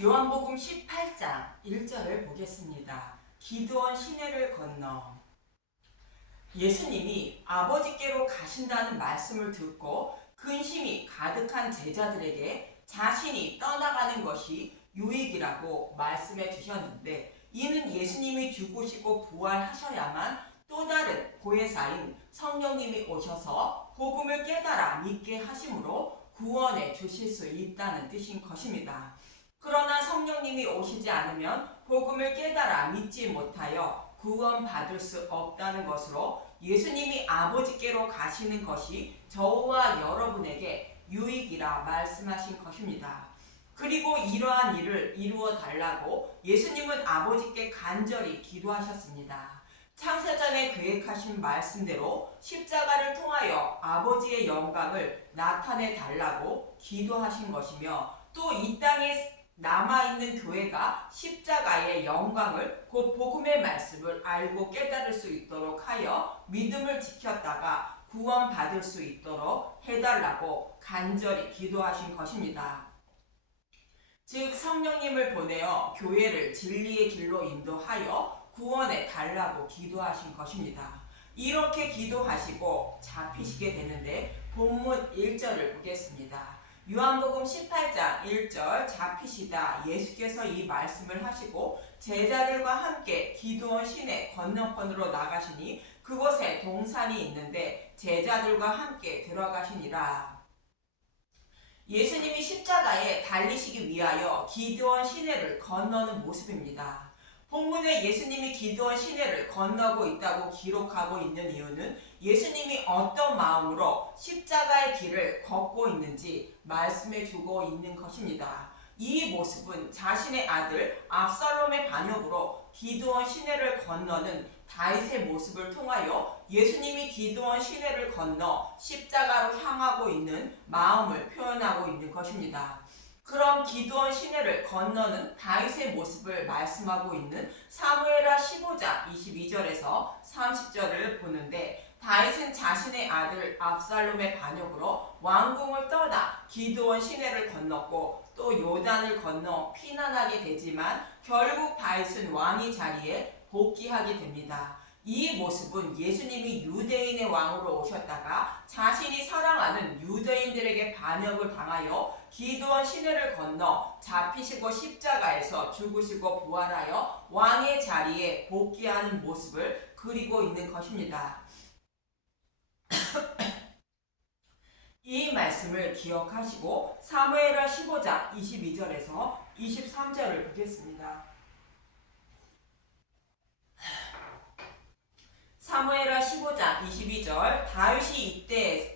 요한복음 18장 1절을 보겠습니다. 기드온 시내를 건너. 예수님이 아버지께로 가신다는 말씀을 듣고 근심이 가득한 제자들에게 자신이 떠나가는 것이 유익이라고 말씀해 주셨는데, 이는 예수님이 죽으시고 부활하셔야만 또 다른 보혜사인 성령님이 오셔서 복음을 깨달아 믿게 하심으로 구원해 주실 수 있다는 뜻인 것입니다. 그러나 성령님이 오시지 않으면 복음을 깨달아 믿지 못하여 구원받을 수 없다는 것으로 예수님이 아버지께로 가시는 것이 저와 여러분에게 유익이라 말씀하신 것입니다. 그리고 이러한 일을 이루어 달라고 예수님은 아버지께 간절히 기도하셨습니다. 창세전에 계획하신 말씀대로 십자가를 통하여 아버지의 영광을 나타내 달라고 기도하신 것이며, 또 이 땅에 남아있는 교회가 십자가의 영광을, 곧 복음의 말씀을 알고 깨달을 수 있도록 하여 믿음을 지켰다가 구원받을 수 있도록 해달라고 간절히 기도하신 것입니다. 즉 성령님을 보내어 교회를 진리의 길로 인도하여 구원해 달라고 기도하신 것입니다. 이렇게 기도하시고 잡히시게 되는데, 본문 1절을 보겠습니다. 요한복음 18장 1절, 잡히시다. 예수께서 이 말씀을 하시고 제자들과 함께 기드온 시내 건너편으로 나가시니 그곳에 동산이 있는데 제자들과 함께 들어가시니라. 예수님이 십자가에 달리시기 위하여 기드온 시내를 건너는 모습입니다. 본문에 예수님이 기드온 시내를 건너고 있다고 기록하고 있는 이유는 예수님이 어떤 마음으로 십자가의 길을 걷고 있는지 말씀해 주고 있는 것입니다. 이 모습은 자신의 아들 압살롬의 반역으로 기드온 시내를 건너는 다윗의 모습을 통하여 예수님이 기드온 시내를 건너 십자가로 향하고 있는 마음을 표현하고 있는 것입니다. 그럼 기드온 시내를 건너는 다윗의 모습을 말씀하고 있는 사무엘하 15장 22절에서 30절을 보는데, 다윗은 자신의 아들 압살롬의 반역으로 왕궁을 떠나 기드온 시내를 건넜고 또 요단을 건너 피난하게 되지만 결국 다윗은 왕의 자리에 복귀하게 됩니다. 이 모습은 예수님이 유대인의 왕으로 오셨다가 자신이 사랑하는 유대인들에게 반역을 당하여 기드온 시내를 건너 잡히시고 십자가에서 죽으시고 부활하여 왕의 자리에 복귀하는 모습을 그리고 있는 것입니다. 이 말씀을 기억하시고 사무엘하 15장 22절에서 23절을 보겠습니다. 사무엘하 15장 22절, 다윗이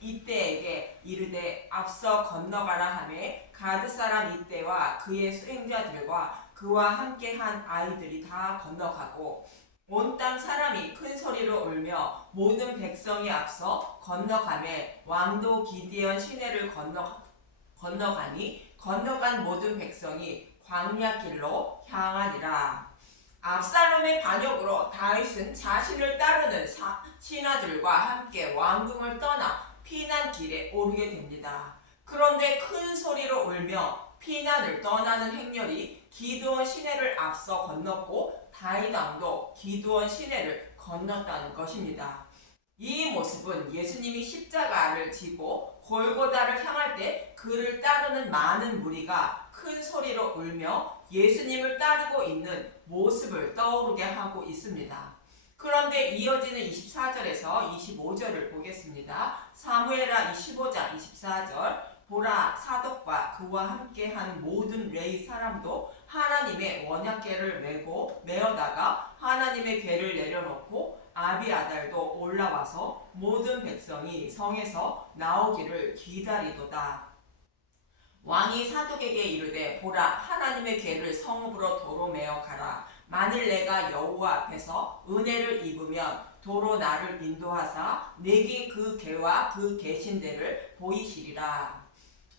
이때에게 이르되 앞서 건너가라 하매 가드 사람 이때와 그의 수행자들과 그와 함께한 아이들이 다 건너가고 온 땅 사람이 큰 소리로 울며 모든 백성이 앞서 건너가매 왕도 기드온 시내를 건너가니 건너간 모든 백성이 광야길로 향하니라. 압살롬의 반역으로 다윗은 자신을 따르는 신하들과 함께 왕궁을 떠나 피난길에 오르게 됩니다. 그런데 큰 소리로 울며 피난을 떠나는 행렬이 기드온 시내를 앞서 건넜고 다윗 왕도 기드온 시내를 건넜다는 것입니다. 이 모습은 예수님이 십자가를 지고 골고다를 향할 때 그를 따르는 많은 무리가 큰 소리로 울며 예수님을 따르고 있는 모습을 떠오르게 하고 있습니다. 그런데 이어지는 24절에서 25절을 보겠습니다. 사무엘하 15장 24절, 보라, 사독과 그와 함께한 모든 레위 사람도 하나님의 언약궤를 메어다가 하나님의 궤를 내려놓고 아비아달도 올라와서 모든 백성이 성에서 나오기를 기다리도다. 왕이 사독에게 이르되 보라, 하나님의 궤를 성읍으로 도로 메어 가라. 만일 내가 여호와 앞에서 은혜를 입으면 도로 나를 인도하사 내게 그 궤와 그 계신 데를 보이시리라.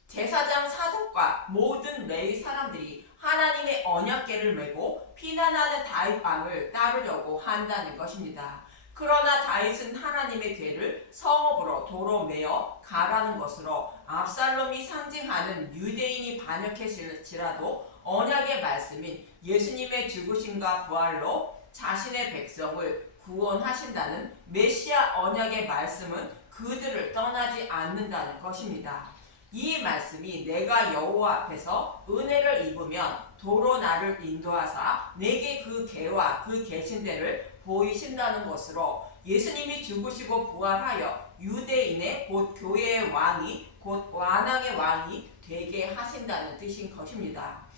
제사장 사독과 모든 레위 사람들이 하나님의 언약궤를 메고 피난하는 다윗 왕을 따르려고 한다는 것입니다. 그러나 다윗은 하나님의 궤를 성읍으로 도로 메어 가라는 것으로 압살롬이 상징하는 유대인이 반역했을지라도 언약의 말씀인 예수님의 죽으심과 부활로 자신의 백성을 구원하신다는 메시아 언약의 말씀은 그들을 떠나지 않는다는 것입니다. 이 말씀이 내가 여호와 앞에서 은혜를 입으면 도로 나를 인도하사 내게 그 계와 그 계신 데를 보이신다는 것으로 예수님이 죽으시고 부활하여 유대인의 곧 교회의 왕이 곧 완왕의 왕이 되게 하신다는 뜻인 것입니다.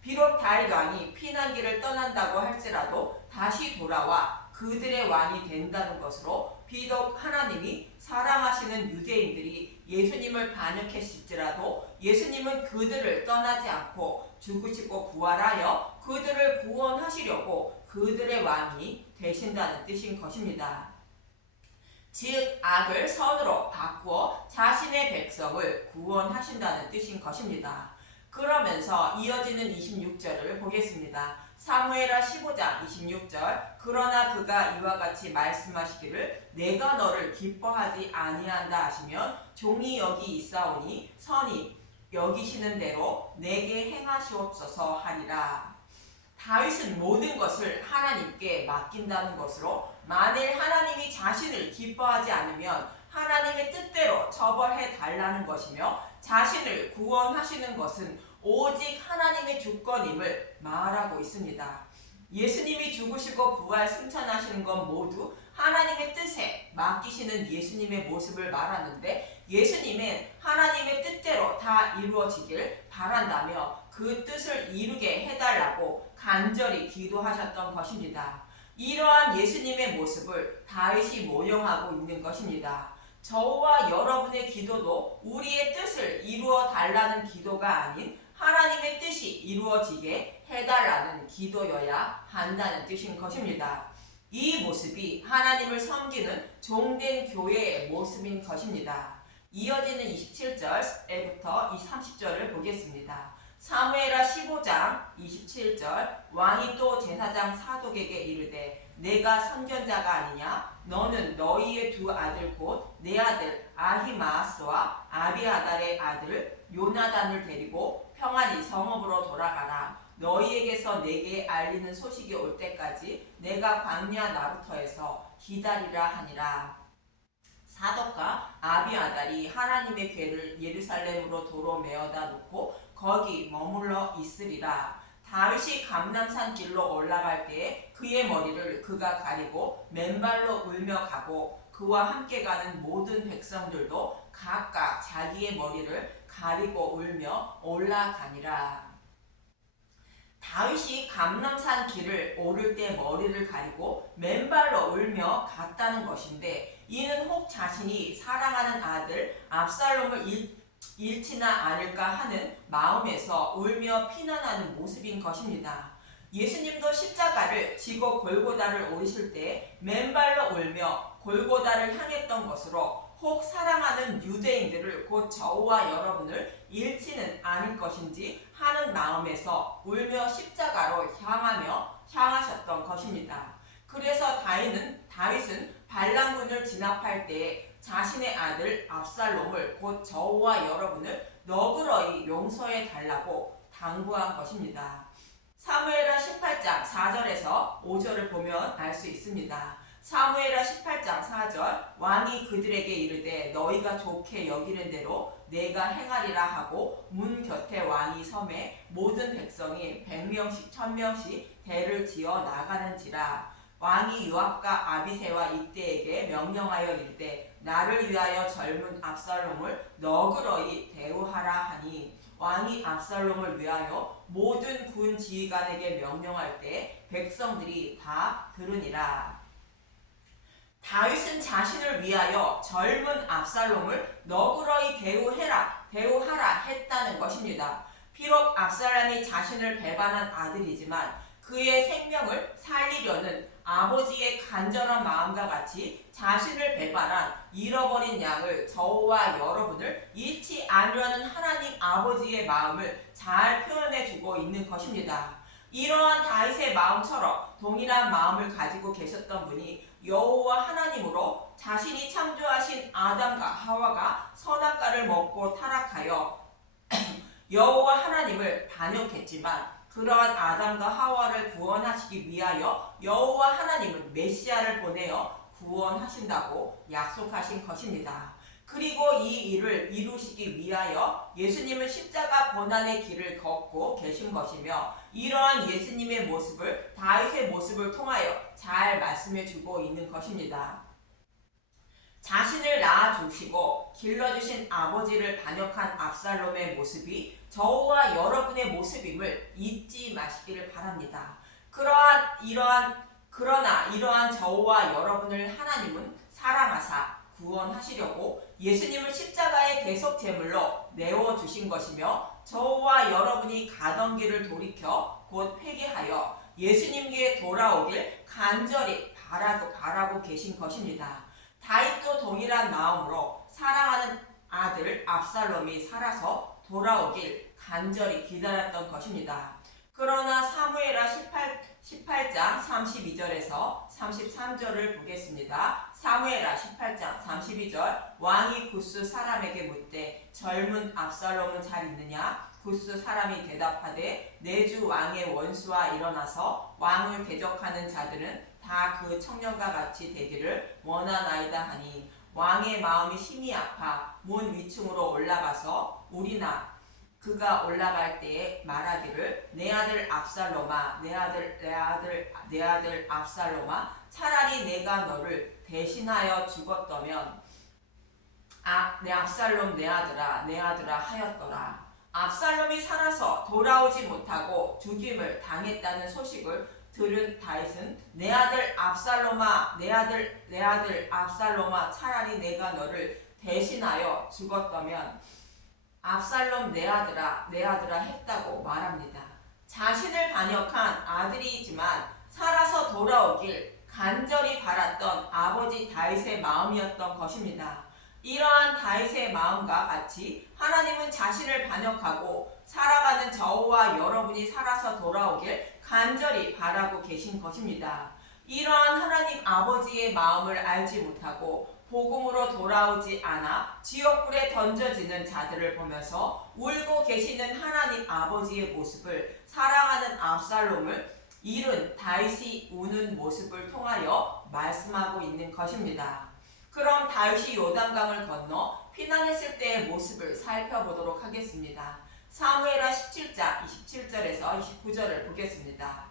비록 다윗 왕이 피난길을 떠난다고 할지라도 다시 돌아와 그들의 왕이 된다는 것으로 비록 하나님이 사랑하시는 유대인들이 예수님을 반역했을지라도 예수님은 그들을 떠나지 않고 죽으시고 부활하여 그들을 구원하시려고 그들의 왕이 되신다는 뜻인 것입니다. 즉 악을 선으로 바꾸어 자신의 백성을 구원하신다는 뜻인 것입니다. 그러면서 이어지는 26절을 보겠습니다. 사무엘하 15장 26절 그러나 그가 이와 같이 말씀하시기를 내가 너를 기뻐하지 아니한다 하시면 종이 여기 있사오니 선이 여기시는 대로 내게 행하시옵소서 하리라. 다윗은 모든 것을 하나님께 맡긴다는 것으로 만일 하나님이 자신을 기뻐하지 않으면 하나님의 뜻대로 처벌해 달라는 것이며 자신을 구원하시는 것은 오직 하나님의 주권임을 말하고 있습니다. 예수님이 죽으시고 부활 승천하시는 건 모두 하나님의 뜻에 맡기시는 예수님의 모습을 말하는데 예수님은 하나님의 뜻대로 다 이루어지길 바란다며 그 뜻을 이루게 해달라고 간절히 기도하셨던 것입니다. 이러한 예수님의 모습을 다윗이 모형하고 있는 것입니다. 저와 여러분의 기도도 우리의 뜻을 이루어 달라는 기도가 아닌 하나님의 뜻이 이루어지게 해달라는 기도여야 한다는 뜻인 것입니다. 이 모습이 하나님을 섬기는 종된 교회의 모습인 것입니다. 이어지는 27절부터 30절을 보겠습니다. 사무엘하 15장 27절 왕이 또 제사장 사독에게 이르되 내가 선견자가 아니냐 너는 너희의 두 아들 곧 내 아들 아히마아스와 아비아달의 아들 요나단을 데리고 평안히 성읍으로 돌아가라. 너희에게서 내게 알리는 소식이 올 때까지 내가 광야 나루터에서 기다리라 하니라. 사독과 아비아달이 하나님의 궤를 예루살렘으로 도로 메어다 놓고 거기 머물러 있으리라. 다윗이 감람산 길로 올라갈 때에 그의 머리를 그가 가리고 맨발로 울며 가고 그와 함께 가는 모든 백성들도 각각 자기의 머리를 가리고 울며 올라가니라. 다윗이 감람산 길을 오를 때 머리를 가리고 맨발로 울며 갔다는 것인데 이는 혹 자신이 사랑하는 아들 압살롬을 잃지나 않을까 하는 마음에서 울며 피난하는 모습인 것입니다. 예수님도 십자가를 지고 골고다를 오르실 때 맨발로 울며 골고다를 향했던 것으로 혹 사랑하는 유대인들을 곧 저와 여러분을 잃지는 않을 것인지 하는 마음에서 울며 십자가로 향하셨던 것입니다. 그래서 다윗은 반란군을 진압할 때 자신의 아들 압살롬을 곧 저와 여러분을 너그러이 용서해 달라고 당부한 것입니다. 사무엘하 18장 4절에서 5절을 보면 알 수 있습니다. 사무엘하 18장 4절 왕이 그들에게 이르되 너희가 좋게 여기는 대로 내가 행하리라 하고 문 곁에 왕이 섬에 모든 백성이 100명씩 1000명씩 대를 지어 나가는지라. 왕이 요압과 아비새와 이때에게 명령하여 이르되 나를 위하여 젊은 압살롬을 너그러이 대우하라 하니 왕이 압살롬을 위하여 모든 군 지휘관에게 명령할 때 백성들이 다 들으니라. 다윗은 자신을 위하여 젊은 압살롬을 너그러이 대우하라 했다는 것입니다. 비록 압살롬이 자신을 배반한 아들이지만 그의 생명을 살리려는 아버지의 간절한 마음과 같이 자신을 배반한 잃어버린 양을 저와 여러분을 잃지 않으려는 하나님 아버지의 마음을 잘 표현해주고 있는 것입니다. 이러한 다윗의 마음처럼 동일한 마음을 가지고 계셨던 분이 여호와 하나님으로 자신이 창조하신 아담과 하와가 선악과를 먹고 타락하여 여호와 하나님을 반역했지만 그러한 아담과 하와를 구원하시기 위하여 여호와 하나님은 메시아를 보내어 구원하신다고 약속하신 것입니다. 그리고 이 일을 이루시기 위하여 예수님은 십자가 고난의 길을 걷고 계신 것이며 이러한 예수님의 모습을 다윗의 모습을 통하여 잘 말씀해 주고 있는 것입니다. 자신을 낳아주시고 길러주신 아버지를 반역한 압살롬의 모습이 저와 여러분의 모습임을 잊지 마시기를 바랍니다. 그러나 이러한 저와 여러분을 하나님은 사랑하사 구원하시려고 예수님을 십자가의 대속 제물로 내어주신 것이며 저와 여러분이 가던 길을 돌이켜 곧 회개하여 예수님께 돌아오길 간절히 바라고 계신 것입니다. 다윗도 동일한 마음으로 사랑하는 아들 압살롬이 살아서 돌아오길 간절히 기다렸던 것입니다. 그러나 사무엘하 18장 32절에서 33절을 보겠습니다. 사무엘하 18장 32절 왕이 굿스 사람에게 묻되 젊은 압살롬은 잘 있느냐? 굿스 사람이 대답하되 내 주 왕의 원수와 일어나서 왕을 대적하는 자들은 다 그 청년과 같이 되기를 원하나이다 하니 왕의 마음이 심히 아파 문 위층으로 올라가서 우리나 그가 올라갈 때에 말하기를 내 아들 압살롬아 내 아들 압살롬아 차라리 내가 너를 대신하여 죽었더면 내 압살롬 내 아들아 하였더라. 압살롬이 살아서 돌아오지 못하고 죽임을 당했다는 소식을 들은 다윗은 내 아들 압살롬아 내 아들 압살롬아 차라리 내가 너를 대신하여 죽었더면 압살롬 내 아들아 했다고 말합니다. 자신을 반역한 아들이지만 살아서 돌아오길 간절히 바랐던 아버지 다윗의 마음이었던 것입니다. 이러한 다윗의 마음과 같이 하나님은 자신을 반역하고 살아가는 저와 여러분이 살아서 돌아오길 간절히 바라고 계신 것입니다. 이러한 하나님 아버지의 마음을 알지 못하고 복음으로 돌아오지 않아 지옥불에 던져지는 자들을 보면서 울고 계시는 하나님 아버지의 모습을 사랑하는 압살롬을 잃은 다윗이 우는 모습을 통하여 말씀하고 있는 것입니다. 그럼 다윗이 요단강을 건너 피난했을 때의 모습을 살펴보도록 하겠습니다. 사무엘하 17장 27절에서 29절을 보겠습니다.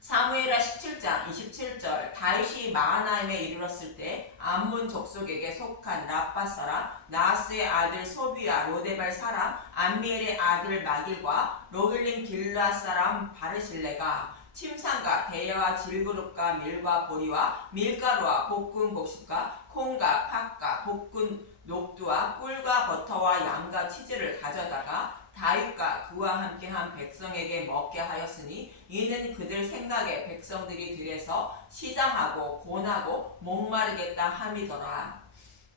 사무엘하 17장 27절 다윗이 마하나임에 이르렀을 때 암몬 족속에게 속한 라빠 사람 나하스의 아들 소비와 로데발 사람 암미엘의 아들 마길과 로글림 길라 사람 바르실레가 침상과 대여와 질그릇과 밀과 보리와 밀가루와 볶은 곡식과 콩과 팥과 볶은 녹두와 꿀과 버터와 양과 치즈를 가져다가 다윗과 그와 함께한 백성에게 먹게 하였으니 이는 그들 생각에 백성들이 들에서 시장하고 곤하고 목마르겠다 함이더라.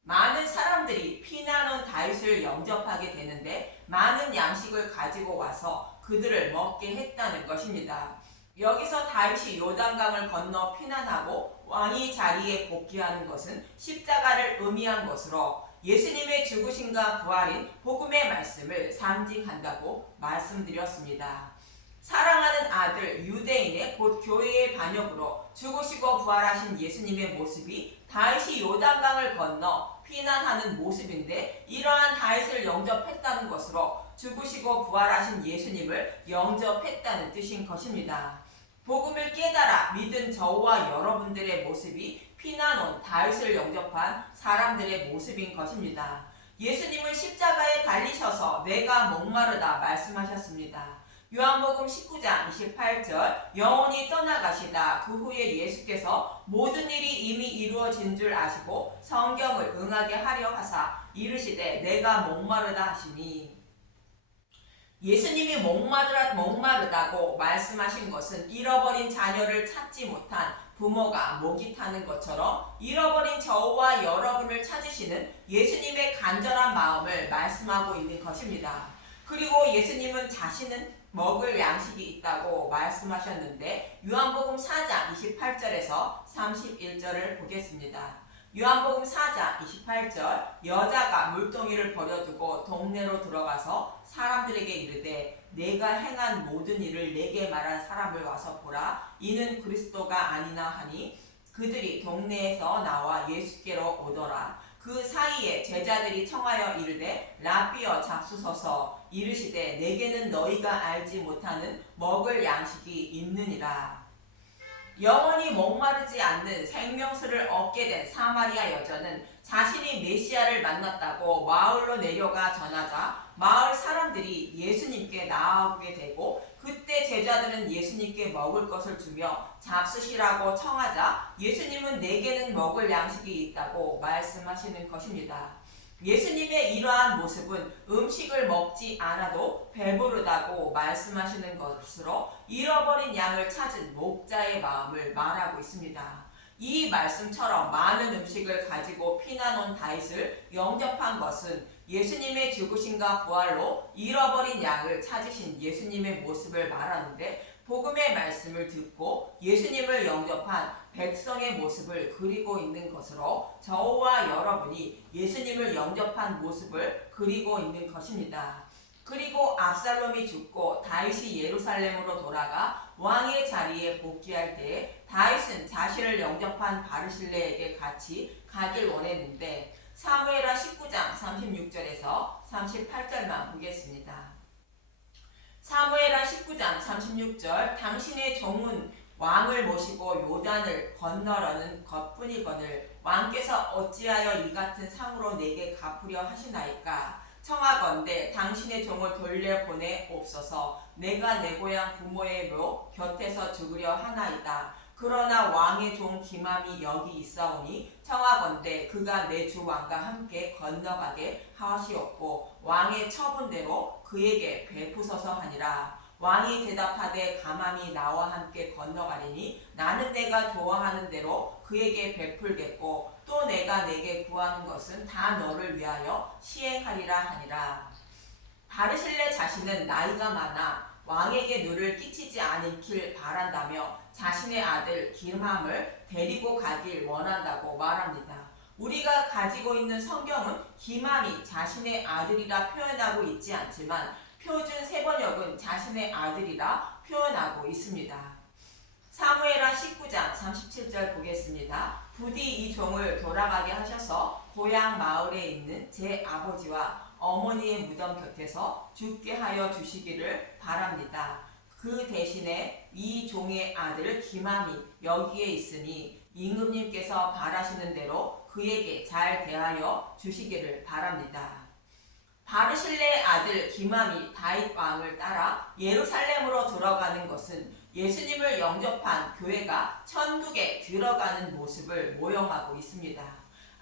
많은 사람들이 피난 온 다윗을 영접하게 되는데 많은 양식을 가지고 와서 그들을 먹게 했다는 것입니다. 여기서 다윗이 요단강을 건너 피난하고 왕위 자리에 복귀하는 것은 십자가를 의미한 것으로 예수님의 죽으심과 부활인 복음의 말씀을 상징한다고 말씀드렸습니다. 사랑하는 아들 유대인의 곧 교회의 반역으로 죽으시고 부활하신 예수님의 모습이 다윗이 요단강을 건너 피난하는 모습인데 이러한 다윗을 영접했다는 것으로 죽으시고 부활하신 예수님을 영접했다는 뜻인 것입니다. 복음을 깨달아 믿은 저와 여러분들의 모습이 피난 온 다윗을 영접한 사람들의 모습인 것입니다. 예수님은 십자가에 달리셔서 내가 목마르다 말씀하셨습니다. 요한복음 19장 28절 영혼이 떠나가시다 그 후에 예수께서 모든 일이 이미 이루어진 줄 아시고 성경을 응하게 하려 하사 이르시되 내가 목마르다 하시니 예수님이 목마르다고 말씀하신 것은 잃어버린 자녀를 찾지 못한 부모가 목이 타는 것처럼 잃어버린 저와 여러분을 찾으시는 예수님의 간절한 마음을 말씀하고 있는 것입니다. 그리고 예수님은 자신은 먹을 양식이 있다고 말씀하셨는데 요한복음 4장 28절에서 31절을 보겠습니다. 요한복음 4장 28절 여자가 물동이를 버려두고 동네로 들어가서 사람들에게 이르되 내가 행한 모든 일을 내게 말한 사람을 와서 보라 이는 그리스도가 아니나 하니 그들이 동네에서 나와 예수께로 오더라. 그 사이에 제자들이 청하여 이르되 라비어 잡수소서 이르시되 내게는 너희가 알지 못하는 먹을 양식이 있느니라. 영원히 목마르지 않는 생명수를 얻게 된 사마리아 여자는 자신이 메시아를 만났다고 마을로 내려가 전하자 마을 사람들이 예수님께 나아오게 되고 그때 제자들은 예수님께 먹을 것을 주며 잡수시라고 청하자 예수님은 내게는 먹을 양식이 있다고 말씀하시는 것입니다. 예수님의 이러한 모습은 음식을 먹지 않아도 배부르다고 말씀하시는 것으로 잃어버린 양을 찾은 목자의 마음을 말하고 있습니다. 이 말씀처럼 많은 음식을 가지고 피난온 다윗을 영접한 것은 예수님의 죽으심과 부활로 잃어버린 양을 찾으신 예수님의 모습을 말하는데 복음의 말씀을 듣고 예수님을 영접한 백성의 모습을 그리고 있는 것으로 저와 여러분이 예수님을 영접한 모습을 그리고 있는 것입니다. 그리고 압살롬이 죽고 다윗이 예루살렘으로 돌아가 왕의 자리에 복귀할 때에 다윗은 자신을 영접한 바르실레에게 같이 가길 원했는데 사무엘하 19장 36절에서 38절만 보겠습니다. 사무엘하 19장 36절 당신의 종은 왕을 모시고 요단을 건너려는 것뿐이거늘 왕께서 어찌하여 이 같은 상으로 내게 갚으려 하시나이까 청하건대 당신의 종을 돌려보내옵소서. 내가 내 고향 부모의 묘 곁에서 죽으려 하나이다. 그러나 왕의 종 기맘이 여기 있사오니 청하건대 그가 내 주 왕과 함께 건너가게 하시옵고 왕의 처분대로 그에게 베푸소서 하니라. 왕이 대답하되 가만히 나와 함께 건너가리니 나는 내가 좋아하는 대로 그에게 베풀겠고 또 내가 내게 구하는 것은 다 너를 위하여 시행하리라 하니라. 바르실레 자신은 나이가 많아 왕에게 누를 끼치지 않길 바란다며 자신의 아들 기맘을 데리고 가길 원한다고 말합니다. 우리가 가지고 있는 성경은 기맘이 자신의 아들이라 표현하고 있지 않지만 표준 세번역은 자신의 아들이라 표현하고 있습니다. 사무엘하 19장 37절 보겠습니다. 부디 이 종을 돌아가게 하셔서 고향 마을에 있는 제 아버지와 어머니의 무덤 곁에서 죽게 하여 주시기를 바랍니다. 그 대신에 이 종의 아들 기맘이 여기에 있으니 임금님께서 바라시는 대로 그에게 잘 대하여 주시기를 바랍니다. 바르실레의 아들 기맘이 다윗 왕을 따라 예루살렘으로 들어가는 것은 예수님을 영접한 교회가 천국에 들어가는 모습을 모형하고 있습니다.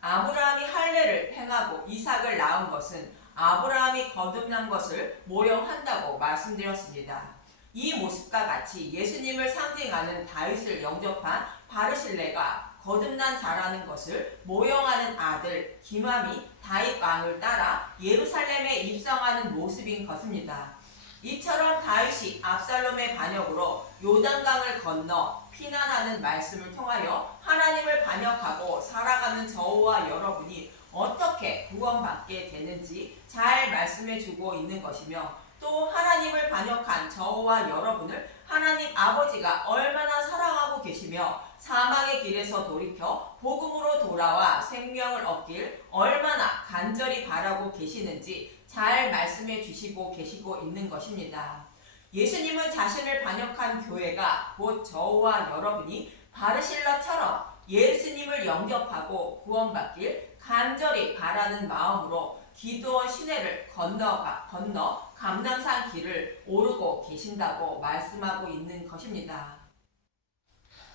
아브라함이 할례를 행하고 이삭을 낳은 것은 아브라함이 거듭난 것을 모형한다고 말씀드렸습니다. 이 모습과 같이 예수님을 상징하는 다윗을 영접한 바르실레가 거듭난 자라는 것을 모형하는 아들 기맘이 다윗 왕을 따라 예루살렘에 입성하는 모습인 것입니다. 이처럼 다윗이 압살롬의 반역으로 요단강을 건너 피난하는 말씀을 통하여 하나님을 반역하고 살아가는 저와 여러분이 어떻게 구원받게 되는지 잘 말씀해주고 있는 것이며 또 하나님을 반역한 저와 여러분을 하나님 아버지가 얼마나 사랑하고 계시며 사망의 길에서 돌이켜 복음으로 돌아와 생명을 얻길 얼마나 간절히 바라고 계시는지 잘 말씀해 주시고 계시고 있는 것입니다. 예수님은 자신을 반역한 교회가 곧 저와 여러분이 바르실라처럼 예수님을 영접하고 구원받길 간절히 바라는 마음으로 기드온 시내를 건너 감람산 길을 오르고 계신다고 말씀하고 있는 것입니다.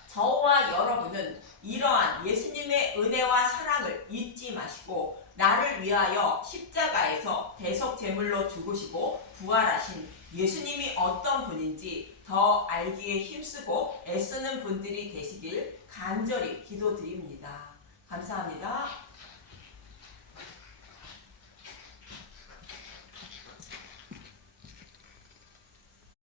저와 여러분은 이러한 예수님의 은혜와 사랑을 잊지 마시고 나를 위하여 십자가에서 대속 제물로 죽으시고 부활하신 예수님이 어떤 분인지 더 알기에 힘쓰고 애쓰는 분들이 되시길 간절히 기도드립니다. 감사합니다.